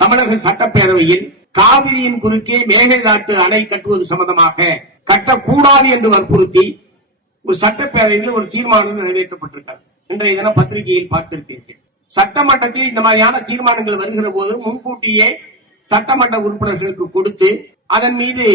தமிழக சட்டப்பேரவையில் காவிரியின் குறுக்கே மேகதாட்டு அணை கட்டுவது சம்பந்தமாக கட்டக்கூடாது என்று வற்புறுத்தி ஒரு சட்டப்பேரவையில் ஒரு தீர்மானம் நிறைவேற்றப்பட்டிருக்கிறது. இன்றைய தினம் பத்திரிகையில் பார்த்திருப்பீர்கள். சட்டமன்றத்தில் இந்த மாதிரியான தீர்மானங்கள் வருகிற போது முன்கூட்டியே சட்டமன்ற உறுப்பினர்களுக்கு கொடுத்து அதன் மீது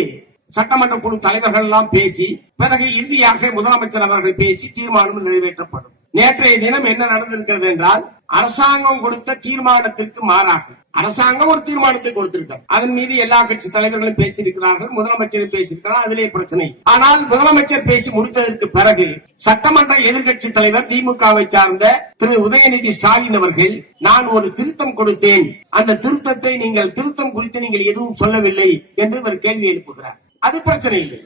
சட்டமன்ற குழு தலைவர்கள் எல்லாம் பேசி பிறகு இறுதியாக முதலமைச்சர் அவர்கள் பேசி தீர்மானம் நிறைவேற்றப்படும். நேற்றைய தினம் என்ன நடந்திருக்கிறது என்றால், அரசாங்கம் கொடுத்த தீர்மானத்திற்கு மாறாக அரசாங்கம் ஒரு தீர்மானத்தை கொடுத்திருக்கிறார். அதன் மீது எல்லா கட்சி தலைவர்களும் பேசியிருக்கிறார்கள், முதலமைச்சரும் பேசியிருக்கிறார். அதிலே பிரச்சனை. ஆனால் முதலமைச்சர் பேசி முடித்ததற்கு பிறகு சட்டமன்ற எதிர்கட்சி தலைவர் திமுகவை சார்ந்த திரு உதயநிதி ஸ்டாலின் அவர்கள், நான் ஒரு திருத்தம் கொடுத்தேன், அந்த திருத்தத்தை நீங்கள் திருத்தம் குறித்து நீங்கள் எதுவும் சொல்லவில்லை என்று ஒரு கேள்வி எழுப்புகிறார். அது பிரச்சனை இல்லை.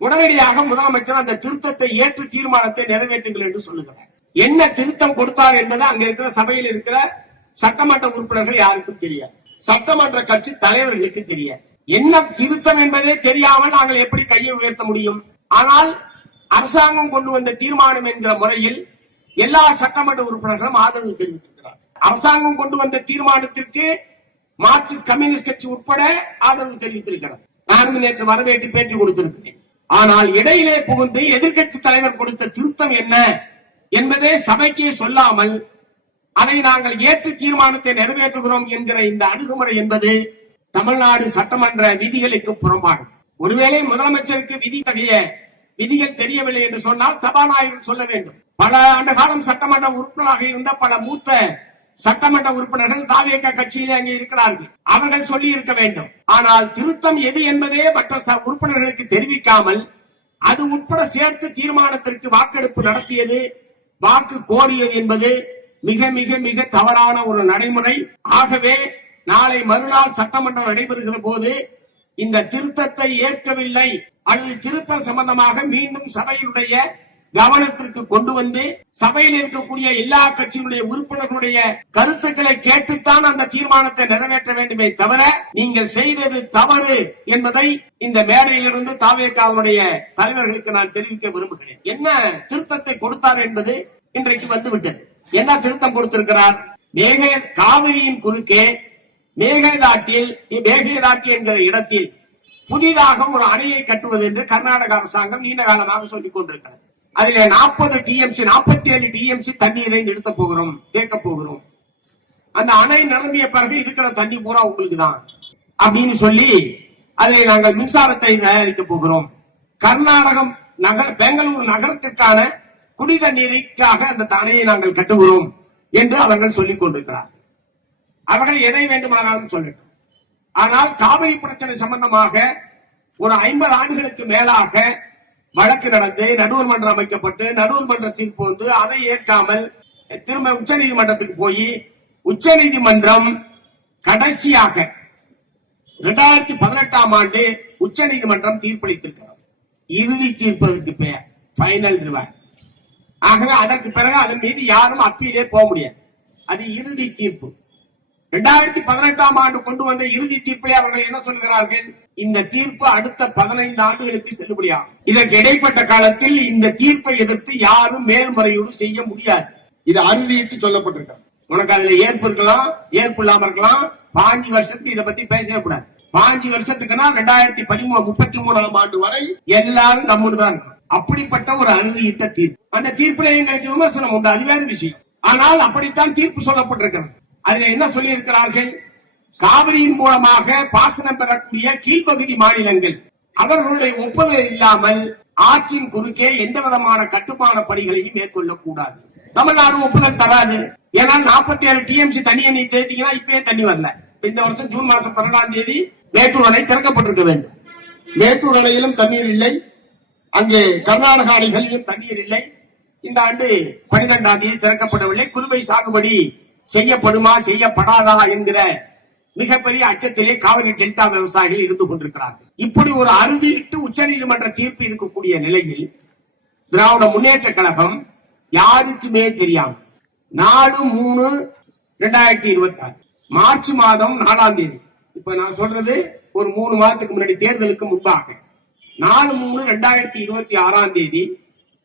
உடனடியாக முதலமைச்சர் அந்த திருத்தத்தை ஏற்று தீர்மானத்தை நிறைவேற்றுங்கள் என்று சொல்லுகிறார். என்ன திருத்தம் கொடுத்தார் என்பது அங்க இருக்கிற சபையில் இருக்கிற சட்டமன்ற உறுப்பினர்கள் யாருக்கும் தெரியாது, சட்டமன்ற கட்சி தலைவர்களுக்கு தெரியாது. என்ன திருத்தம் என்பதே தெரியாமல் நாங்கள் எப்படி கையை உயர்த்த முடியும்? ஆனால் அரசாங்கம் கொண்டு வந்த தீர்மானம் என்கிற முறையில் எல்லா சட்டமன்ற உறுப்பினர்களும் ஆதரவு தெரிவித்திருக்கிறார். அரசாங்கம் கொண்டு வந்த தீர்மானத்திற்கு மார்க்சிஸ்ட் கம்யூனிஸ்ட் கட்சி உட்பட ஆதரவு தெரிவித்திருக்கிறார். நானும் நேற்று வரவேற்று பேட்டி கொடுத்திருக்கிறேன். ஆனால் இடையிலே புகுந்து எதிர்கட்சி தலைவர் கொடுத்த திருத்தம் என்ன என்பதே சபைக்கே சொல்லாமல் அதை நாங்கள் ஏற்று தீர்மானத்தை நிறைவேற்றுகிறோம் என்கிற இந்த அணுகுமுறை என்பது தமிழ்நாடு சட்டமன்ற விதிகளுக்கு புறம்பாடு. ஒருவேளை முதலமைச்சருக்கு விதி தகைய விதிகள் தெரியவில்லை என்று சொன்னால் சபாநாயகர் சொல்ல வேண்டும். பல ஆண்டு காலம் சட்டமன்ற உறுப்பினராக இருந்த பல மூத்த சட்டமன்ற உறுப்பினர்கள் தாவேக கட்சியிலே அங்கே இருக்கிறார்கள், அவர்கள் சொல்லி இருக்க வேண்டும். ஆனால் திருத்தம் எது என்பதே மற்ற உறுப்பினர்களுக்கு தெரிவிக்காமல் அது உட்பட சேர்த்து தீர்மானத்திற்கு வாக்கெடுப்பு நடத்தியது, வாக்கு கோரியது என்பது மிக மிக மிக தவறான ஒரு நடைமுறை. ஆகவே நாளை மறுநாள் சட்டமன்றம் நடைபெறுகிற போது இந்த திருத்தத்தை ஏற்கவில்லை அல்லது திருப்ப சம்பந்தமாக மீண்டும் சபையினுடைய கவனத்திற்கு கொண்டு வந்து சபையில் இருக்கக்கூடிய எல்லா கட்சியினுடைய உறுப்பினர்களுடைய கருத்துக்களை கேட்டுத்தான் அந்த தீர்மானத்தை நிறைவேற்ற வேண்டுமே தவிர நீங்கள் செய்தது தவறு என்பதை இந்த மேடையிலிருந்து தாவேகாவுடைய தலைவர்களுக்கு நான் தெரிவிக்க விரும்புகிறேன். என்ன திருத்தத்தை கொடுத்தார் என்பது இன்றைக்கு வந்துவிட்டது. என்ன திருத்தம் கொடுத்திருக்கிறார்? காவிரியின் குறுக்கே மேகதாட்டி என்கிற இடத்தில் புதிதாக ஒரு அணையை கட்டுவது என்று கர்நாடக அரசாங்கம் நீண்ட காலமாக சொல்லிக் கொண்டிருக்கிறது. அதிலே 47 டிஎம்சி தண்ணீரை நிறுத்த போகிறோம், தேக்க போகிறோம். அந்த அணை நிரம்பிய பிறகு இருக்கிற தண்ணி பூரா உங்களுக்கு தான் அப்படின்னு சொல்லி அதில் நாங்கள் மின்சாரத்தை தயாரிக்க போகிறோம். கர்நாடகம் பெங்களூர் நகரத்திற்கான குடி தண்ணீருக்காக அந்த அணையை நாங்கள் கட்டுகிறோம் என்று அவர்கள் சொல்லிக் கொண்டிருக்கிறார். அவர்கள் எதை வேண்டுமானாலும் சொல்லட்டும். ஆனால் காவிரி பிரச்சனை சம்பந்தமாக ஒரு 50 ஆண்டுகளுக்கு மேலாக வழக்கு நடந்து நடுவர் மன்றம் அமைக்கப்பட்டு நடுவர் மன்ற தீர்ப்பு வந்து அதை ஏற்காமல் திரும்ப உச்ச நீதிமன்றத்துக்கு போய் உச்ச நீதிமன்றம் கடைசியாக 2018ஆம் ஆண்டு உச்ச நீதிமன்றம் தீர்ப்பளித்திருக்கிறது. இறுதி தீர்ப்பதற்கு பெயர் ஃபைனல் ரிவார்ட். ஆகவே அதற்கு பிறகு அதன் மீது யாரும் அப்பீலே போக முடியாது. அது இறுதி தீர்ப்பு. 2018ஆம் ஆண்டு கொண்டு வந்த இறுதி தீர்ப்பிலே அவர்கள் என்ன சொல்கிறார்கள்? இந்த தீர்ப்பு அடுத்த 15 ஆண்டுகளுக்கு செல்லுபடியாகும். இதற்கு இடைப்பட்ட காலத்தில் இந்த தீர்ப்பை எதிர்த்து யாரும் மேல்முறையீடு செய்ய முடியாது. இது அறுதியிட்டு சொல்லப்பட்டிருக்கிறது. உனக்கு அதுல ஏற்பு இருக்கலாம், ஏற்பு இல்லாம இருக்கலாம். 5 வருஷத்துக்கு இதை பத்தி பேசவே கூடாது. 5 வருஷத்துக்குன்னா 2033ஆம் ஆண்டு வரை எல்லாரும் கம்முன்னு தான் இருக்கும். அப்படிப்பட்ட ஒரு அறுதியிட்ட தீர்ப்பு. அந்த தீர்ப்புல எங்களுக்கு விமர்சனம் உண்டு, அது வேறு விஷயம். ஆனால் அப்படித்தான் தீர்ப்பு சொல்லப்பட்டிருக்கிறது. அதுல என்ன சொல்லி இருக்கிறார்கள்? காவிரியின் மூலமாக பாசனம் பெறக்கூடிய கீழ்ப்பகுதி மாநிலங்கள் அவர்களுடைய ஒப்புதல் இல்லாமல் ஆற்றின் குறுக்கே எந்த விதமான கட்டுமான பணிகளையும் மேற்கொள்ளக்கூடாது. தமிழ்நாடு ஒப்புதல் தராது. ஏன்னா 47 டிஎம்சி தண்ணியை நீ தேடிங்கன்னா இப்பயே தண்ணி வரல. இந்த வருஷம் ஜூன் மாசம் 12ஆம் தேதி மேட்டூர் அணை திறக்கப்பட்டிருக்க வேண்டும். மேட்டூர் அணையிலும் தண்ணீர் இல்லை, அங்கே கர்நாடக அணைகளிலும் தண்ணீர் இல்லை. இந்த ஆண்டு 12ஆம் தேதி திறக்கப்படவில்லை. குறுவை சாகுபடி செய்யப்படுமா செய்யப்படாதா என்கிற மிகப்பெரிய அச்சத்திலே காவிரி டெல்டா விவசாயிகள் இருந்து கொண்டிருக்கிறார்கள். இப்படி ஒரு அறுதியிட்டு உச்ச நீதிமன்ற தீர்ப்பு இருக்கக்கூடிய நிலையில் திராவிட முன்னேற்ற கழகம் யாருக்குமே தெரியாமல் 4/3/2026 மார்ச் மாதம் 4ஆம் தேதி, இப்ப நான் சொல்றது ஒரு 3 மாதத்துக்கு முன்னாடி தேர்தலுக்கு முன்பாக 4/3/2026ஆம் தேதி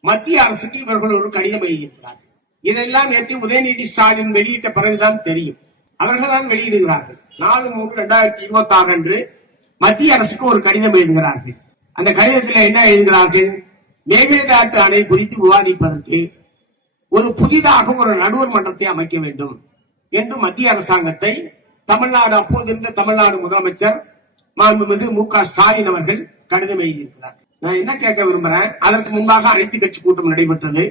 மத்திய அரசுக்கு இவர்கள் ஒரு கடிதம் எழுதியிருக்கிறார்கள். இதெல்லாம் நேற்று உதயநிதி ஸ்டாலின் வெளியிட்ட பிறகுதான் தெரியும். அவர்கள் தான் வெளியிடுகிறார்கள். 4/3/2026 அன்று மத்திய அரசுக்கு ஒரு கடிதம் எழுதுகிறார்கள். அந்த கடிதத்தில் என்ன எழுதுகிறார்கள்? மேகதாட்டு அணை குறித்து விவாதிப்பதற்கு ஒரு புதிதாக ஒரு நடுவர் மன்றத்தை அமைக்க வேண்டும் என்று மத்திய அரசாங்கத்தை தமிழ்நாடு அப்போது இருந்த தமிழ்நாடு முதலமைச்சர் மாண்புமிகு மு.க. ஸ்டாலின் அவர்கள் கடிதம் எழுதியிருக்கிறார். நான் என்ன கேட்க விரும்புறேன், அதற்கு முன்பாக அனைத்து கட்சி கூட்டம் நடைபெற்றது.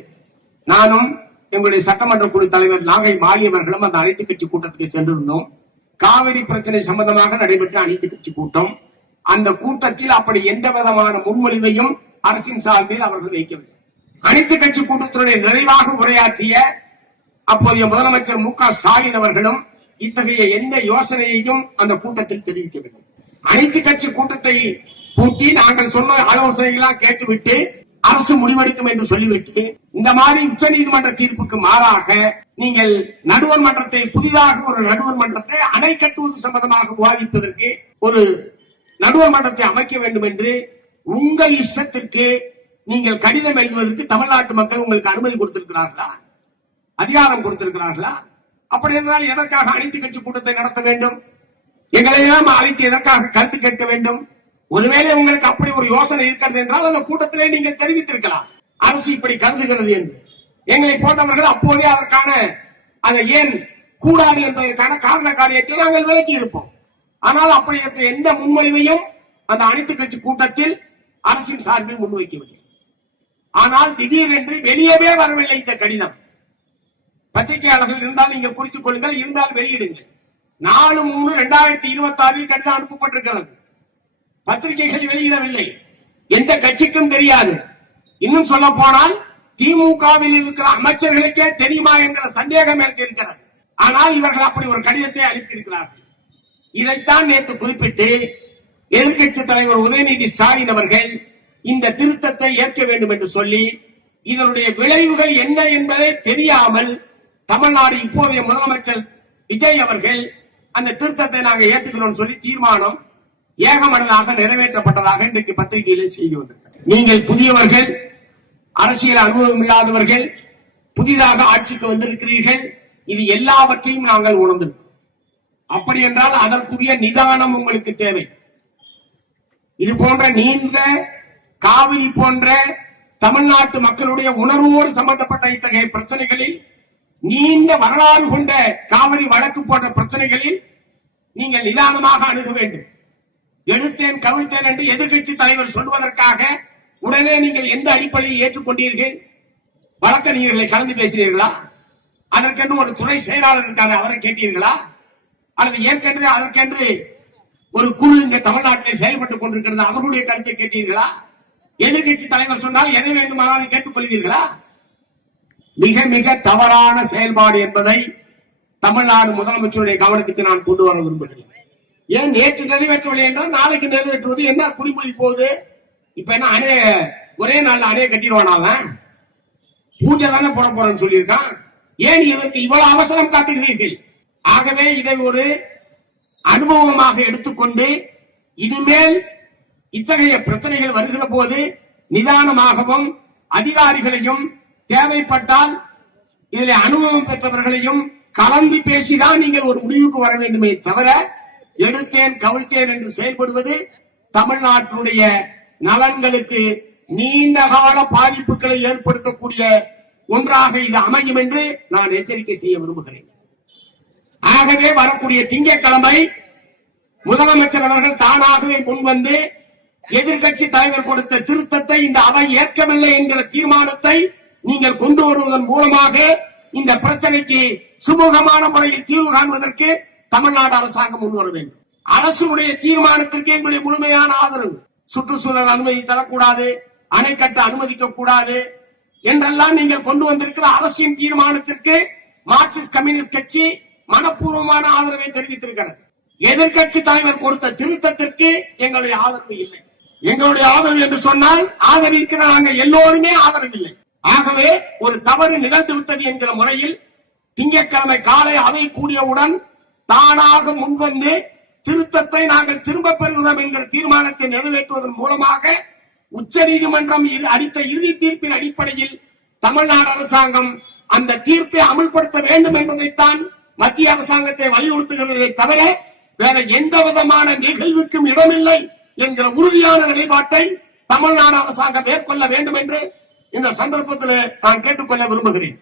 நானும் எங்களுடைய சட்டமன்ற குழு தலைவர் நாகை மாலி அவர்களும் அந்த அனைத்து கட்சி கூட்டத்துக்கு சென்றிருந்தோம். காவிரி பிரச்சனை சம்பந்தமாக நடைபெற்ற அனைத்து கட்சி கூட்டம். அந்த கூட்டத்தில் அப்படி எந்த விதமான முன்மொழிவையும் அரசின் சார்பில் அவர்கள் வைக்கவில்லை. அனைத்து கட்சி கூட்டத்தினுடைய நிறைவாக உரையாற்றிய அப்போதைய முதலமைச்சர் மு.க. ஸ்டாலின் அவர்களும் இத்தகைய எந்த யோசனையையும் அந்த கூட்டத்தில் தெரிவிக்கவில்லை. அனைத்து கட்சி கூட்டத்தை கூட்டி நாங்கள் சொன்ன ஆலோசனைகளாக கேட்டுவிட்டு அரசு முடிவெடுக்கும் என்று சொல்லிவிட்டு இந்த மாதிரி உச்ச நீதிமன்ற தீர்ப்புக்கு மாறாக நீங்கள் நடுவர் மன்றத்தை புதிதாக ஒரு நடுவர் மன்றத்தை அணை கட்டுவது சம்பந்தமாக விவாதிப்பதற்கு ஒரு நடுவர் மன்றத்தை அமைக்க வேண்டும் என்று உங்கள் இஷ்டத்திற்கு நீங்கள் கடிதம் எழுதுவதற்கு தமிழ்நாட்டு மக்கள் உங்களுக்கு அனுமதி கொடுத்திருக்கிறார்களா? அதிகாரம் கொடுத்திருக்கிறார்களா? அப்படி என்றால் எதற்காக அனைத்து கட்சி கூட்டத்தை நடத்த வேண்டும்? எங்களை எல்லாம் அழைத்து எதற்காக கருத்து கேட்க வேண்டும்? ஒருவேளை உங்களுக்கு அப்படி ஒரு யோசனை இருக்கிறது என்றால் அந்த கூட்டத்திலே நீங்கள் தெரிவித்திருக்கலாம், அரசு இப்படி கருதுகிறது என்று. எங்களை போன்றவர்கள் அப்போதே அதற்கான அதை ஏன் கூடாது என்பதற்கான காரண காரியத்தை நாங்கள் விளக்கி இருப்போம். ஆனால் அப்படி எந்த முன்மொழிவையும் அந்த அனைத்து கட்சி கூட்டத்தில் அரசின் சார்பில் முன்வைக்கவில்லை. ஆனால் திடீரென்று வெளியவே வரவில்லை இந்த கடிதம். பத்திரிகையாளர்கள் இருந்தால் நீங்கள் குறித்துக் கொள்ளுங்கள், இருந்தால் வெளியிடுங்கள். 4/3/2026 கடிதம் அனுப்பப்பட்டிருக்கிறது. பத்திரிகைகள் வெளியிடவில்லை, எந்த கட்சிக்கும் தெரியாது. இன்னும் சொல்ல போனால் திமுகவில் இருக்கிற அமைச்சர்களுக்கே தெரியுமா என்கிற சந்தேகம் எனக்கு இருக்கிறது. ஆனால் இவர்கள் அப்படி ஒரு கடிதத்தை அளித்திருக்கிறார்கள். இதைத்தான் நேற்று குறிப்பிட்டு எதிர்கட்சி தலைவர் உதயநிதி ஸ்டாலின் அவர்கள் இந்த திருத்தத்தை ஏற்க வேண்டும் என்று சொல்லி இதனுடைய விளைவுகள் என்ன என்பதை தெரியாமல் தமிழ்நாடு இப்போதைய முதலமைச்சர் விஜய் அவர்கள் அந்த திருத்தத்தை நாங்கள் ஏற்றுகிறோம் சொல்லி தீர்மானம் ஏகமனதாக நிறைவேற்றப்பட்டதாக இன்றைக்கு பத்திரிகையிலே செய்தி வந்திருக்கிறது. நீங்கள் புதியவர்கள், அரசியல் அனுபவம் இல்லாதவர்கள், புதிதாக ஆட்சிக்கு வந்திருக்கிறீர்கள். இது எல்லாவற்றையும் நாங்கள் உணர்ந்திருக்கிறோம். அப்படி என்றால் அதற்குரிய நிதானம் உங்களுக்கு தேவை. இது போன்ற நீண்ட காவிரி போன்ற தமிழ்நாட்டு மக்களுடைய உணர்வோடு சம்பந்தப்பட்ட இத்தகைய பிரச்சனைகளில், நீண்ட வரலாறு கொண்ட காவிரி வழக்கு போன்ற பிரச்சனைகளில் நீங்கள் நிதானமாக அணுக வேண்டும். எடுத்தேன் கவிழ்த்தேன் என்று எதிர்கட்சி தலைவர் சொல்வதற்காக உடனே நீங்கள் எந்த அடிப்படையை ஏற்றுக்கொண்டீர்கள்? வழக்கறிஞர்களை கலந்து பேசினீர்களா? அதற்கென்று ஒரு துறை செயலாளர் இருக்காரு, அவரை கேட்டீர்களா? அல்லது ஏற்கனவே அதற்கென்று ஒரு குழு இங்க தமிழ்நாட்டில் செயல்பட்டுக் கொண்டிருக்கிறது, அவர்களுடைய கருத்தை கேட்டீர்களா? எதிர்கட்சி தலைவர் சொன்னால் எதை வேண்டுமானாலும் கேட்டுக் கொள்வீர்களா? மிக மிக தவறான செயல்பாடு என்பதை தமிழ்நாடு முதலமைச்சருடைய கவனத்துக்கு நான் கொண்டு வர விரும்புகிறேன். ஏன் நேற்று நிறைவேற்றவில்லை என்றால் நாளைக்கு நிறைவேற்றுவது என்ன? குடிமொழி போகுது. இப்ப என்ன அணைய ஒரே நாள் அணைய கட்டிடுவானாவ? பூஜை தானே போட போறேன்னு சொல்லியிருக்கான். ஏன் இதற்கு இவ்வளவு அவசரம் காட்டுகிறீர்கள்? ஆகவே இதை ஒரு அனுபவமாக எடுத்துக்கொண்டு இனிமேல் இத்தகைய பிரச்சனைகள் வருகிற போது நிதானமாகவும் அதிகாரிகளையும் தேவைப்பட்டால் இதில் அனுபவம் பெற்றவர்களையும் கலந்து பேசிதான் நீங்கள் ஒரு முடிவுக்கு வர வேண்டுமே தவிர எடுத்தேன் கவிழ்த்தேன் என்று செயல்படுவது தமிழ்நாட்டினுடைய நலன்களுக்கு நீண்ட கால பாதிப்புகளை ஏற்படுத்தக்கூடிய ஒன்றாக இது அமையும் என்று நான் எச்சரிக்கை செய்ய விரும்புகிறேன். ஆகவே வரக்கூடிய திங்கட்கிழமை முதலமைச்சர் அவர்கள் தானாகவே முன்வந்து எதிர்கட்சி தலைவர் கொடுத்த திருத்தத்தை இந்த அவை ஏற்கவில்லை என்கிற தீர்மானத்தை நீங்கள் கொண்டு வருவதன் மூலமாக இந்த பிரச்சனைக்கு சுமூகமான முறையில் தீர்வு காண்பதற்கு தமிழ்நாடு அரசாங்கம் முன்வர வேண்டும். அரசுடைய தீர்மானத்திற்கு எங்களுடைய முழுமையான ஆதரவு. சுற்றுச்சூழல் அனுமதி தரக்கூடாது, அணை கட்ட அனுமதிக்க கூடாது என்றெல்லாம் நீங்கள் கொண்டு வந்திருக்கிற அரசின் தீர்மானத்திற்கு மார்க்சிஸ்ட் கம்யூனிஸ்ட் கட்சி மனப்பூர்வமான ஆதரவை தெரிவித்திருக்கிறது. எதிர்கட்சி தலைவர் கொடுத்த திருத்தத்திற்கு எங்களுடைய ஆதரவு இல்லை. எங்களுடைய ஆதரவு என்று சொன்னால் ஆதரிக்கிற நாங்கள் எல்லோருமே ஆதரவு இல்லை. ஆகவே ஒரு தவறு நிகழ்ந்து விட்டது என்கிற முறையில் திங்கட்கிழமை காலை அவை கூடியவுடன் தானாக முன்வந்து திருத்தத்தை நாங்கள் திரும்ப பெறுகிறோம் என்கிற தீர்மானத்தை நிறைவேற்றுவதன் மூலமாக உச்ச நீதிமன்றம் அளித்த இறுதி தீர்ப்பின் அடிப்படையில் தமிழ்நாடு அரசாங்கம் அந்த தீர்ப்பை அமல்படுத்த வேண்டும் என்பதைத்தான் மத்திய அரசாங்கத்தை வலியுறுத்துகிறதை தவிர வேற எந்த விதமான நிகழ்வுக்கும் இடமில்லை என்கிற உறுதியான நிலைப்பாட்டை தமிழ்நாடு அரசாங்கம் மேற்கொள்ள வேண்டும் என்று இந்த சந்தர்ப்பத்தில் நான் கேட்டுக்கொள்ள விரும்புகிறேன்.